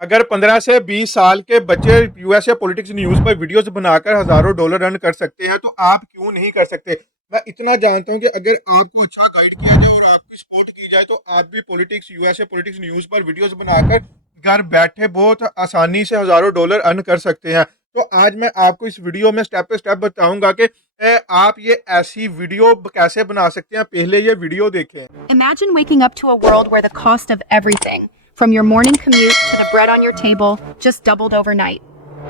अगर 15 से 20 साल के बच्चे यूएस या पॉलिटिक्स न्यूज़ पर वीडियोस बनाकर हज़ारों डॉलर अर्न कर सकते हैं, तो आप क्यों नहीं कर सकते? मैं इतना जानता हूँ कि अगर आपको अच्छा गाइड किया जाए और आपकी सपोर्ट की जाए, तो आप भी पॉलिटिक्स यूएस या पॉलिटिक्स न्यूज़ पर वीडियोस बनाकर घर बैठे बहुत आसानी से हज़ारों डॉलर अर्न कर सकते हैं। तो आज मैं आपको इस वीडियो में स्टेप बाय स्टेप बताऊँगा कि आप ये ऐसी वीडियो कैसे बना सकते हैं। पहले ये वीडियो देखें। Imagine waking up to a world where the cost of everything, from your morning commute to the bread on your table, just doubled overnight.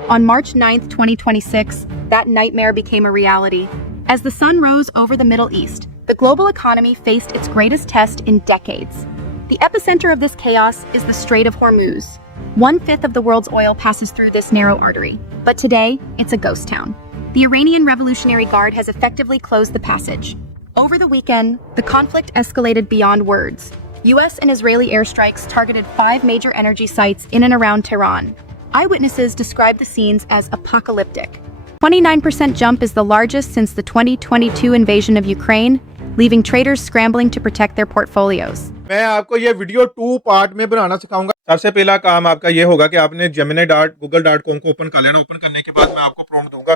On March 9th, 2026, that nightmare became a reality. As the sun rose over the Middle East, the global economy faced its greatest test in decades. The epicenter of this chaos is the Strait of Hormuz. 1/5 of the world's oil passes through this narrow artery, but today, it's a ghost town. The Iranian Revolutionary Guard has effectively closed the passage. Over the weekend, the conflict escalated beyond words. US and Israeli airstrikes targeted 5 major energy sites in and around Tehran. Eyewitnesses described the scenes as apocalyptic. 29% jump is the largest since the 2022 invasion of Ukraine, leaving traders scrambling to protect their portfolios. मैं आपको ये video 2 part में बनाना सिखाऊंगा। सबसे पहला काम आपका ये होगा कि आपने gemini.google.com को ओपन कर लेना। ओपन करने के बाद मैं आपको प्रॉम्प्ट दूंगा,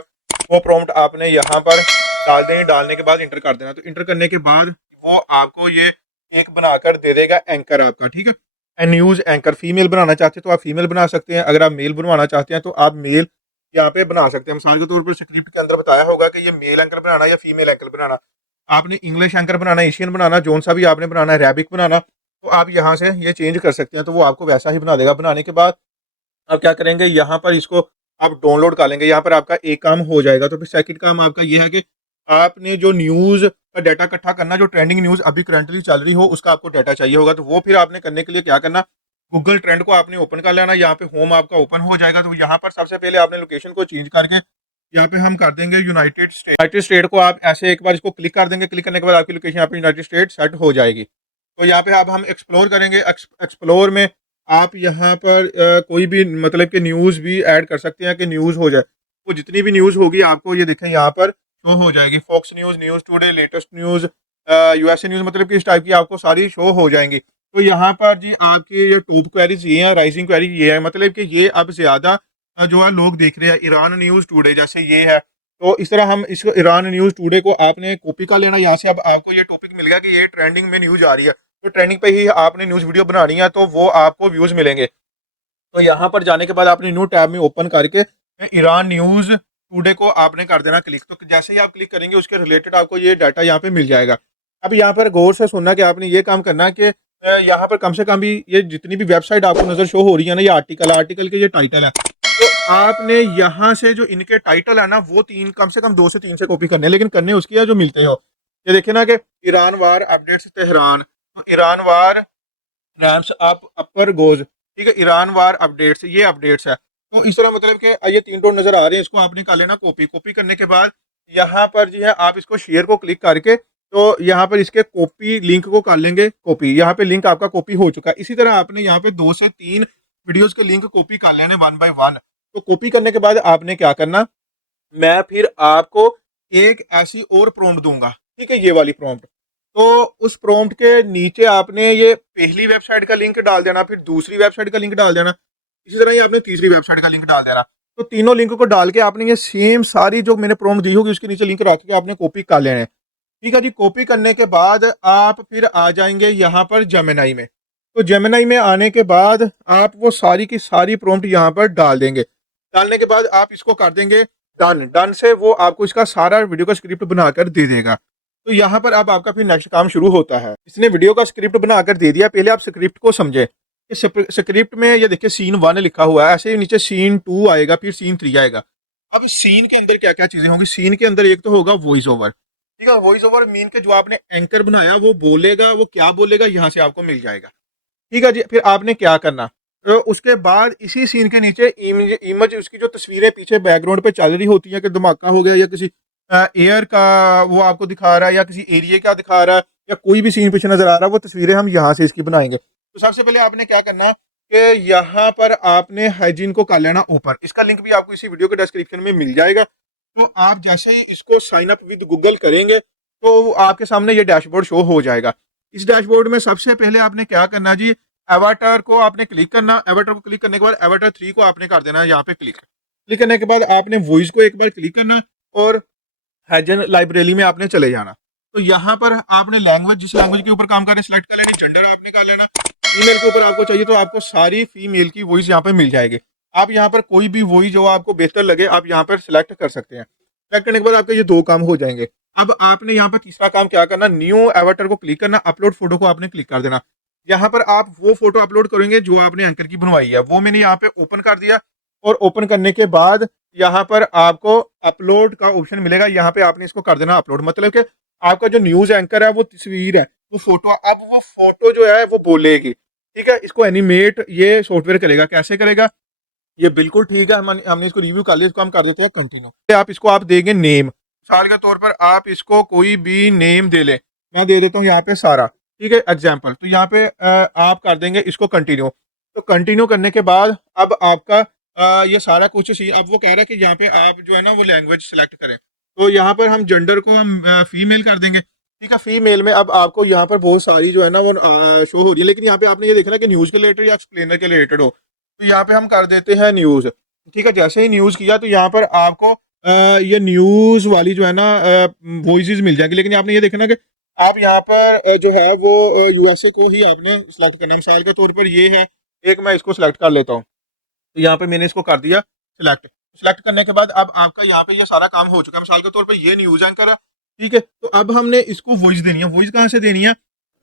वो प्रॉम्प्ट आपने यहाँ पर डाल देंगे। डालने के बाद इंटर कर देना। तो इंटर करने के बाद वो आपको ये एक बनाकर दे देगा एंकर आपका, ठीक है। न्यूज़ एंकर फीमेल बनाना चाहते हैं तो आप फीमेल बना सकते हैं। अगर आप मेल बनवाना चाहते हैं तो आप मेल यहाँ पे बना सकते हैं। मिसाल के तौर पर स्क्रिप्ट के अंदर बताया होगा कि ये मेल एंकर बनाना या फीमेल एंकर बनाना। आपने इंग्लिश एंकर बनाना, एशियन बनाना, जोन सा भी आपने बनाना है, अरेबिक बनाना, तो आप यहाँ से ये चेंज कर सकते हैं। तो वो आपको वैसा ही बना देगा। बनाने के बाद आप क्या करेंगे, यहाँ पर इसको आप डाउनलोड कर लेंगे। यहाँ पर आपका एक काम हो जाएगा। तो फिर सेकंड काम आपका ये है कि आपने जो न्यूज़ का डाटा इकट्ठा करना, जो ट्रेंडिंग न्यूज़ अभी करंटली चल रही हो उसका आपको डाटा चाहिए होगा। तो वो फिर आपने करने के लिए क्या करना, गूगल ट्रेंड को आपने ओपन कर लेना। यहाँ पे होम आपका ओपन हो जाएगा। तो यहाँ पर सबसे पहले आपने लोकेशन को चेंज करके यहाँ पे हम कर देंगे यूनाइटेड स्टेट को। आप ऐसे एक बार इसको क्लिक कर देंगे। क्लिक करने के बाद आपकी लोकेशन यहाँ पे यूनाइटेड स्टेट सेट हो जाएगी। तो यहाँ पे अब हम एक्सप्लोर करेंगे। एक्सप्लोर में आप यहाँ पर कोई भी मतलब कि न्यूज़ भी ऐड कर सकते हैं कि न्यूज़ हो जाए। तो जितनी भी न्यूज़ होगी आपको ये देखें यहाँ पर शो हो जाएगी। Fox news, news today, latest news, USA news, मतलब कि इस टाइप की आपको सारी शो हो जाएंगी। तो यहाँ पर जी आपकी ये टॉप क्वेरीज ये हैं, राइजिंग क्वेरी ये है, मतलब कि ये अब ज़्यादा जो है लोग देख रहे हैं। ईरान न्यूज़ टुडे जैसे ये है, तो इस तरह हम इसको ईरान न्यूज़ टुडे को आपने कॉपी कर लेना यहाँ से। अब आपको ये टॉपिक मिल गया कि ये ट्रेंडिंग में न्यूज़ आ रही है, तो ट्रेंडिंग पे ही आपने न्यूज़ वीडियो बनानी है, तो वो आपको व्यूज़ मिलेंगे। तो यहाँ पर जाने के बाद आपने न्यू टैब में ओपन करके ईरान न्यूज़ टुडे को आपने कर देना क्लिक। तो जैसे ही आप क्लिक करेंगे उसके रिलेटेड आपको ये डाटा यहाँ पे मिल जाएगा। अब यहाँ पर गौर से सुनना कि आपने ये काम करना है कि यहाँ पर कम से कम भी ये जितनी भी वेबसाइट आपको नज़र शो हो रही है ना, ये आर्टिकल के ये टाइटल है, तो आपने यहाँ से जो इनके टाइटल है ना वो तीन कम से कम 2 से 3 से कॉपी करने, लेकिन करने उसकी है जो मिलते हो। ये देखिए ना कि ईरान वार अपडेट्स तेहरान, तो ईरान वार रैम्स अप अपर गोज, ठीक है, ईरान वार अपडेट्स, ये अपडेट्स है। तो इस तरह मतलब कि ये 3 डॉट नज़र आ रहे हैं, इसको आपने कर लेना कॉपी। कॉपी करने के बाद यहाँ पर जो है आप इसको शेयर को क्लिक करके, तो यहाँ पर इसके कॉपी लिंक को कर लेंगे कॉपी। यहाँ पे लिंक आपका कॉपी हो चुका है। इसी तरह आपने यहाँ पे 2 से 3 वीडियोस के लिंक कॉपी कर लेने 1 बाय 1। तो कॉपी करने के बाद आपने क्या करना, मैं फिर आपको एक ऐसी और प्रॉम्प्ट दूंगा, ठीक है, ये वाली प्रॉम्प्ट। तो उस प्रॉम्प्ट के नीचे आपने ये पहली वेबसाइट का लिंक डाल देना, फिर दूसरी वेबसाइट का लिंक डाल देना, इसी तरह ही आपने तीसरी वेबसाइट का लिंक डाल देना। तो तीनों लिंक को डाल के आपने ये सेम सारी जो मैंने प्रॉम्प्ट दी होगी उसके नीचे लिंक रख के आपने कॉपी कर लेने। ठीक है जी। कॉपी करने के बाद आप फिर आ जाएंगे यहाँ पर जेमिनी में। तो जेमिनी में आने के बाद आप वो सारी की सारी प्रॉम्प्ट यहाँ पर डाल देंगे। डालने के बाद आप इसको कर देंगे डन। डन से वो आपको इसका सारा वीडियो का स्क्रिप्ट बनाकर दे देगा। तो यहाँ पर अब आपका फिर नेक्स्ट काम शुरू होता है। इसने वीडियो का स्क्रिप्ट बनाकर दे दिया। पहले आप स्क्रिप्ट को समझे। स्क्रिप्ट में ये देखिए सीन 1 लिखा हुआ है, ऐसे ही नीचे सीन 2 आएगा, फिर सीन 3 आएगा। अब सीन के अंदर क्या क्या चीजें होंगी, सीन के अंदर एक तो होगा वॉइस ओवर, ठीक है। वॉइस ओवर मीन के जो आपने एंकर बनाया वो बोलेगा, वो क्या बोलेगा यहाँ से आपको मिल जाएगा, ठीक है जी। फिर आपने क्या करना, तो उसके बाद इसी सीन के नीचे इमेज उसकी जो तस्वीरें पीछे बैकग्राउंड पे चल रही होती है, कि धमाका हो गया या किसी एयर का वो आपको दिखा रहा है या किसी एरिया का दिखा रहा है या कोई भी सीन पीछे नजर आ रहा है, वो तस्वीरें हम यहाँ से इसकी बनाएंगे। तो सबसे पहले आपने क्या करना कि यहाँ पर आपने हाइजीन को कर लेना ऊपर। इसका लिंक भी आपको इसी वीडियो के डिस्क्रिप्शन में मिल जाएगा। तो आप जैसे ही इसको साइन अप विद गूगल करेंगे तो आपके सामने ये डैशबोर्ड शो हो जाएगा। इस डैशबोर्ड में सबसे पहले आपने क्या करना जी, एवाटर को आपने क्लिक करना, एवाटर को क्लिक करने के बाद एवाटर 3 को आपने कर देना यहाँ पे क्लिक। क्लिक करने के बाद आपने वॉइस को एक बार क्लिक करना और हैजन लाइब्रेरी में आपने चले जाना। तो यहाँ पर आपने लैंग्वेज, जिस लैंग्वेज के ऊपर काम कर रहे हैं सिलेक्ट कर लेनी, जेंडर आपने कर लेना, फीमेल के ऊपर आपको चाहिए तो आपको सारी फीमेल की वॉइस यहाँ पे मिल जाएगी। आप यहाँ पर कोई भी वॉइस जो आपको बेहतर लगे आप यहाँ पर सिलेक्ट कर सकते हैं। सेलेक्ट करने के बाद आपके ये 2 काम हो जाएंगे। अब आपने यहाँ पर तीसरा काम क्या करना, न्यू एवाटर को क्लिक करना, अपलोड फोटो को आपने क्लिक कर देना। यहाँ पर आप वो फोटो अपलोड करेंगे जो आपने एंकर की बनवाई है, वो मैंने यहाँ पे ओपन कर दिया। और ओपन करने के बाद यहाँ पर आपको अपलोड का ऑप्शन मिलेगा, यहाँ पे आपने इसको कर देना अपलोड। मतलब कि आपका जो न्यूज एंकर है वो तस्वीर है, वो फोटो, अब वो फोटो जो है वो बोलेगी, ठीक है। इसको एनिमेट ये सॉफ्टवेयर करेगा। कैसे करेगा ये बिल्कुल ठीक है, हमने इसको रिव्यू कर लिया, इसको हम कर देते हैं कंटिन्यू। आप इसको आप देंगे नेम, मिसाल के तौर पर आप इसको कोई भी नेम दे ले, मैं दे देता हूँ यहाँ पे सारा, ठीक है, एग्जाम्पल। तो यहाँ पे आप कर देंगे इसको कंटिन्यू। तो कंटिन्यू करने के बाद अब आपका ये सारा कुछ सी, अब वो कह रहा है कि यहाँ पे आप जो है ना वो लैंग्वेज सेलेक्ट करें। तो यहाँ पर हम जेंडर को हम फीमेल कर देंगे, ठीक है। फीमेल में अब आपको यहाँ पर बहुत सारी जो है ना वो शो हो रही है, लेकिन यहाँ पे आपने ये देखना कि न्यूज़ के रिलेटेड या एक्सप्लेनर के रिलेटेड हो। तो यहाँ पे हम कर देते हैं न्यूज़, ठीक है। जैसे ही न्यूज़ किया तो यहाँ पर आपको ये न्यूज़ वाली जो है ना वॉइसेस मिल जाएंगी, लेकिन आपने ये देखना कि आप यहाँ पर जो है वो यूएसए को ही आपने सेलेक्ट करना है। मिसाल के तौर पर ये है एक, मैं इसको सिलेक्ट कर लेता हूँ। तो यहाँ पे मैंने इसको कर दिया सिलेक्ट। सिलेक्ट करने के बाद अब आपका यहाँ पे ये सारा काम हो चुका है। मिसाल के तौर पे ये न्यूज़ एंकर है, ठीक है। तो अब हमने इसको वॉइस देनी है। वॉइस कहाँ से देनी है,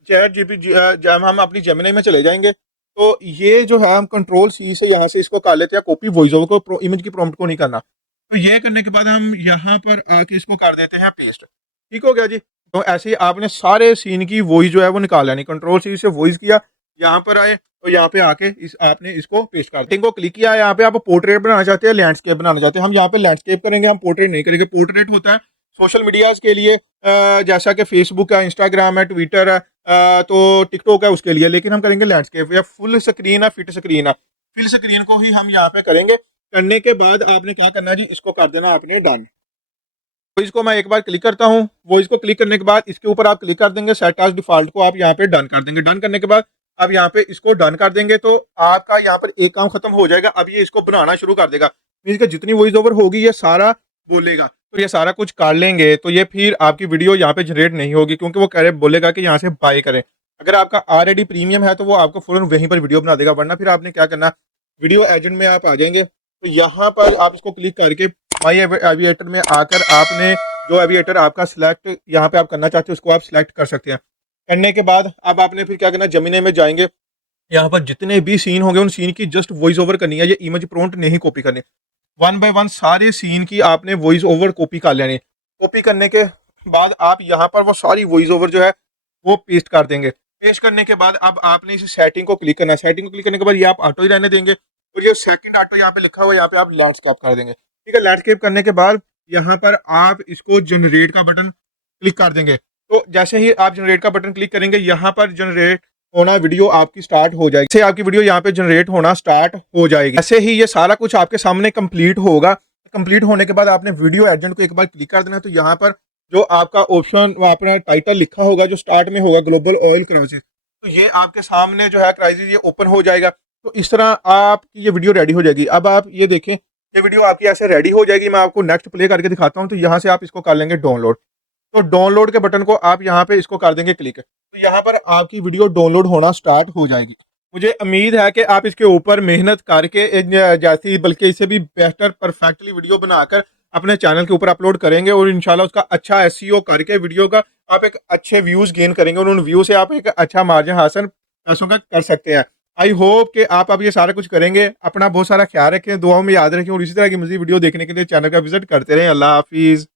चैट जीपीटी, जब हम अपनी जेमिनी में चले जाएंगे तो ये जो है हम कंट्रोल सी से यहाँ से इसको कर लेते हैं कॉपी, वॉइस ओवर को, इमेज की प्रॉम्प्ट को नहीं करना। तो ये करने के बाद हम यहाँ पर आके इसको कर देते हैं पेस्ट, ठीक हो गया जी। तो ऐसे ही आपने सारे सीन की वॉइस जो है वो निकाल लेनी। कंट्रोल सी से वॉइस किया, यहाँ पर आए तो यहाँ पे आके आपने इसको पेस्ट कर दिया, को क्लिक किया। यहाँ पे आप पोर्ट्रेट बनाना चाहते हैं, लैंडस्केप बनाना चाहते हैं, हम यहाँ पे लैंडस्केप करेंगे, हम पोर्ट्रेट नहीं करेंगे। पोर्ट्रेट होता है सोशल मीडियाज के लिए, जैसा कि फेसबुक है, इंस्टाग्राम है, ट्विटर है, तो टिकटॉक है उसके लिए, लेकिन हम करेंगे लैंडस्केप या फुल स्क्रीन है, फिट स्क्रीन है, फिल स्क्रीन को ही हम यहाँ पे करेंगे। करने के बाद आपने क्या करना है जी, इसको कर देना आपने डन। वॉइस को मैं एक बार क्लिक करता हूँ। वॉइस को क्लिक करने के बाद इसके ऊपर आप क्लिक कर देंगे, सेट एज डिफॉल्ट को आप यहाँ पे डन कर देंगे। डन करने के बाद अब यहाँ पे इसको डन कर देंगे तो आपका यहाँ पर एक काम खत्म हो जाएगा। अब ये इसको बनाना शुरू कर देगा, मीन्स कि जितनी वॉइस ओवर होगी ये सारा बोलेगा। तो ये सारा कुछ कर लेंगे तो ये फिर आपकी वीडियो यहाँ पे जनरेट नहीं होगी, क्योंकि वो कह रहे बोलेगा कि यहाँ से बाय करें। अगर आपका ऑलरेडी प्रीमियम है तो वो आपको फौरन वहीं पर वीडियो बना देगा, वरना फिर आपने क्या करना, वीडियो एजेंट में आप आ जाएंगे। तो यहाँ पर आप इसको क्लिक करके माई एविएटर में आकर आपने जो एविएटर आपका सिलेक्ट यहाँ पे आप करना चाहते हो उसको आप सिलेक्ट कर सकते हैं। करने के बाद अब आपने फिर क्या करना, जेमिनी में जाएंगे, यहाँ पर जितने भी सीन होंगे उन सीन की जस्ट वॉइस ओवर करनी है। ये इमेज प्रॉम्प्ट नहीं कॉपी करनी, 1 बाय 1 सारे सीन की आपने वॉइस ओवर कॉपी कर लेनी। कॉपी करने के बाद आप यहाँ पर वो सारी वॉइस ओवर जो है वो पेस्ट कर देंगे। पेस्ट करने के बाद अब आपने इस सेटिंग को क्लिक करना है। सेटिंग को क्लिक करने के बाद ये आप ऑटो ही रहने देंगे, और ये सेकंड ऑटो यहाँ पे लिखा हुआ है, यहाँ पे आप लैंडस्केप कर देंगे, ठीक है। लैंडस्केप करने के बाद यहाँ पर आप इसको जनरेट का बटन क्लिक कर देंगे। तो जैसे ही आप जनरेट का बटन क्लिक करेंगे यहाँ पर जनरेट होना वीडियो आपकी स्टार्ट हो जाएगी। से आपकी वीडियो यहाँ पे जनरेट होना स्टार्ट हो जाएगी। ऐसे ही ये सारा कुछ आपके सामने कंप्लीट होगा। कंप्लीट होने के बाद आपने वीडियो एजेंट को एक बार क्लिक कर देना। तो यहाँ पर जो आपका ऑप्शन अपना टाइटल लिखा होगा जो स्टार्ट में होगा, ग्लोबल ऑयल क्राइसिस, तो ये आपके सामने जो है क्राइसिस ये ओपन हो जाएगा। तो इस तरह आपकी ये वीडियो रेडी हो जाएगी। अब आप ये देखें, ये वीडियो आपकी ऐसे रेडी हो जाएगी। मैं आपको नेक्स्ट प्ले करके दिखाता हूँ। तो यहाँ से आप इसको कर लेंगे डाउनलोड। तो डाउनलोड के बटन को आप यहाँ पे इसको कर देंगे क्लिक, तो यहाँ पर आपकी वीडियो डाउनलोड होना स्टार्ट हो जाएगी। मुझे उम्मीद है कि आप इसके ऊपर मेहनत करके जैसी बल्कि इससे भी बेहतर परफेक्टली वीडियो बनाकर अपने चैनल के ऊपर अपलोड करेंगे, और इंशाल्लाह उसका अच्छा एसईओ करके वीडियो का आप एक अच्छे व्यूज़ गेन करेंगे, और उन व्यू से आप एक अच्छा मार्जिन हासिल पैसों का कर सकते हैं। आई होप कि आप अब ये सारा कुछ करेंगे। अपना बहुत सारा ख्याल रखें, दुआओं में याद रखें, और इसी तरह की मज़ीद वीडियो देखने के लिए चैनल का विजिट करते रहें। अल्लाह हाफिज़।